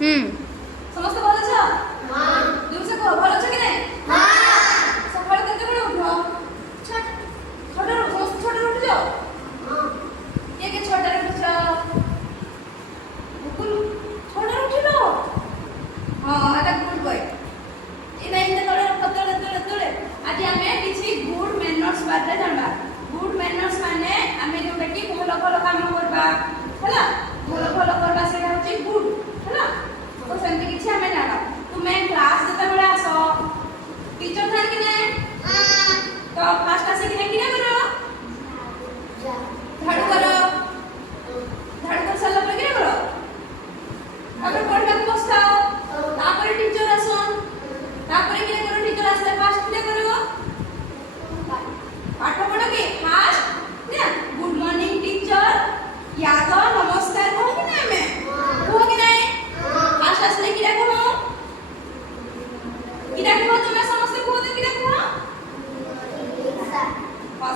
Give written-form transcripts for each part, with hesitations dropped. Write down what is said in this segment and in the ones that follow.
হুম। ସମସ୍ତେ ଭଲ ଅଛ? ହଁ। ଜୋରସେ କୁହ, ଭଲ ଅଛ କି ନାଇଁ? ହଁ। ସକାଳେ କେତେବେଳେ ଉଠ? ଛଅଟାରେ ଉଠ, ସମସ୍ତେ ଛଅଟାରେ ଉଠୁଛ? ହଁ। କିଏ କିଏ ଛଅଟାରେ ଉଠୁଛ? ବୁକୁଲୁ ଛଅଟାରେ ଉଠିଲ? ହଁ, ଏଟା ଗୁଡ୍ ବୟ। ଏ ନାଇଁ ତଳେ ଆଜି ଆମେ କିଛି ଗୁଡ୍ ମ୍ୟାନର୍ସ ବାରରେ ଜାଣିବା। ଗୁଡ୍ ମ୍ୟାନର୍ସ ମାନେ ଆମେ ଯୋଉଟା କି ଭଲ ଭଲ କାମ କରିବା, ହେଲା? ଭଲ ଭଲ କରିବା ସେଇଟା ହଉଛି ଗୁଡ୍, ହେଲା? ତ ସେମିତି କିଛି ଆମେ ଜାଣିବା। ତୁମେ କ୍ଲାସ ଯେତେବେଳେ ଆସ टीचर ଥାନ୍ତି କି ନାଇଁ? ତ ଫାଷ୍ଟ ଆସିକିନା କିନା କର? ଝାଡୁ କର। ଝାଡୁ କରି ସାରିଲା ପରେ କିନା କର? ତାପରେ ପଢିବାକୁ ବସାଅ। ତାପରେ टीचर ଆସନ୍। ତାପରେ କିନା କର? टीचर ଆସିଲେ ଫାଷ୍ଟ କିନା କରିବ? ପାଠ ପଢ କି ଫାଷ୍ଟ ନା ଗୁड मॉर्निंग टीचर या तो नमस्कार कहो कि ना मैं कहो कि नहीं? फास्ट असले किना कहो? किना कहो तुम समस्त कहो तो किना कहो?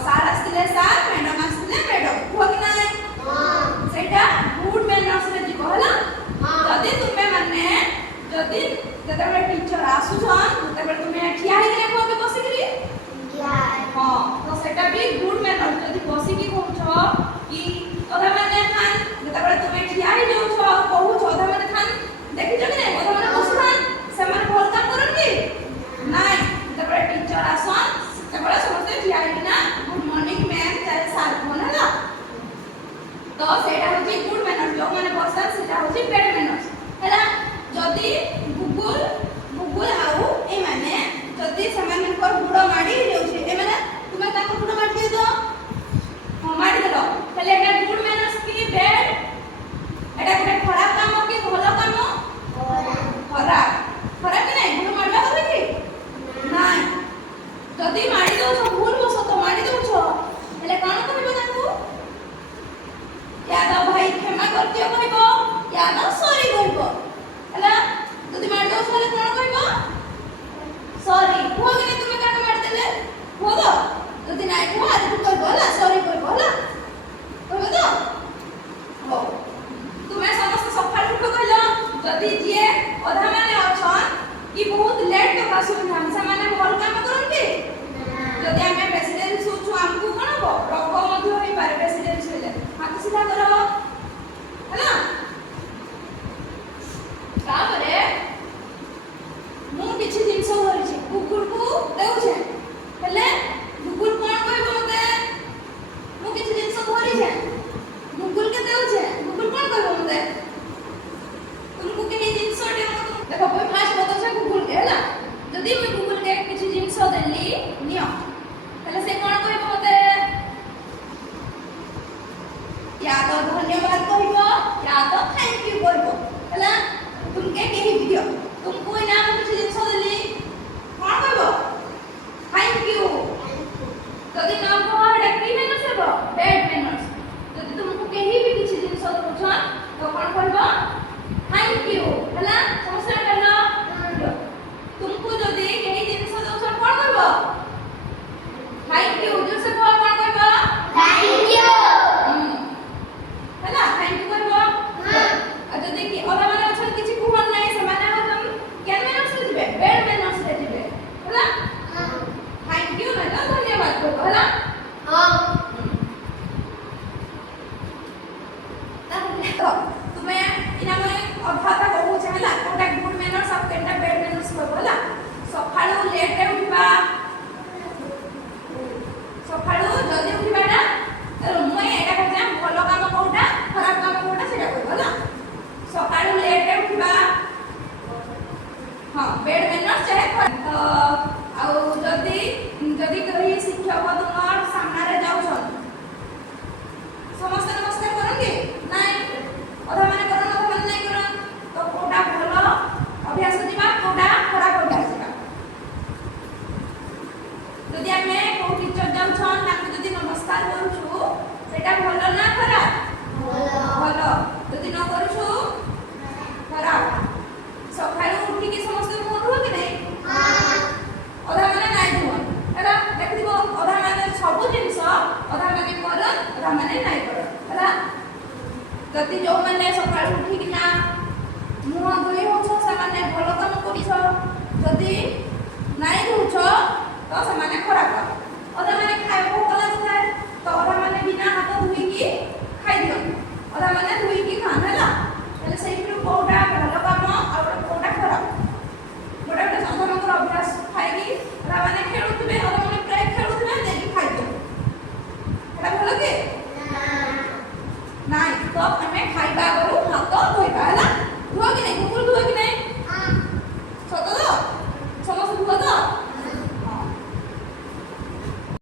सार असले सार मैडम असले मैडम कहो कि नहीं? सेटा गुड मैनर्स रे जीव हला। जदी तुमे माने जदी जेतेबेले टीचर आसुछन तेबेले तुमे ठिया हे किना कहो बसी करी? हां तो सेटा भी गुड मैनर्स जदी बसी की कहउछ कि ओधा माने खान जेतेबेले तुमे ठिया हे जाउछ कहउछ ओधा माने खान देखिछ कि नहीं? ओधा माने बसखान से माने भल काम करन कि नहीं? जेतेबेले टीचर आसन तेबेले समस्त ठिया हे किना गुड मॉर्निंग मैम चाहे सर कोन हला। तो सेटा होची गुड मैनर्स जो माने बसन सेटा होची बैड मैनर्स हला। जदी गुगल आउ ए माने जदी समान को गुड़ माडी जाउछे ए माने तुमे ताको गुड़ माडी दे दो हां माडी देलो तले एटा गुड मैनर्स की बैड एटा कोटे खराब काम की भलो काम खराब खराब कि नहीं? गुड़ माडला होबे कि नहीं? जदी माडी दो भूल बसो तो माडी दो हेले कोन कहबो ताको? या तो भाई क्षमा करतियो कहबो या तो सॉरी कहबो हला। जदी माडी दो हेले कोन कहबो? सॉरी हो गने तुमे काटे मार देले हो दो जदी नाइ को आज तू कहबो हला सॉरी कहबो हला कहबो तो हो। तुमे समस्त सफल उठ कहलो जदी जे अधा माने अछन कि बहुत लेट तो आसुन हम से माने भल काम करन कि जदी हमें प्रेसिडेंट सोचू हमकु कोन हो रोग मध्य होई पारे प्रेसिडेंट हेले हाथ सीधा करो हला। तापरे मु किछि जिंस धरिछि कुकुर को देउछे हेले कुकुर कोन कहबो मते मु किछि जिंस धरिछे कुकुर के देउछे कुकुर कोन कहबो मते तुमको केही जिंस दे देखो कोई फास्ट बतछे कुकुर के हला। जदी मैं कुकुर के किछि जिंस देली नियो हेले से कोन कहबो मते? या तो धन्यवाद कहबो या तो थैंक यू कहबो हला। तुमके केही दियो तुमको इनाम किछि जिंस देली कोन कहबो? Thank you. जदी न कहो एटा की मैनर्स हेबो? Bad manners. जदी तुमको केही भी किछि जिंस दोछन तो कोन कहबो? थैंक यू हला। समझले कहलो तुमको जदी केही जिंस दोछन कोन कहबो? Thank you. जो से कोन कहबो? थैंक यू हला। थैंक यू कहबो हां। आ जदी कि ओला माने अछन किछि कुहन नै से माने हम केन मैनर्स रे जिवे? बैड मैनर्स रे जिवे हला। हां थैंक यू ना तो धन्यवाद कहबो हला। हां ताहले तो तुमे इना में अभाव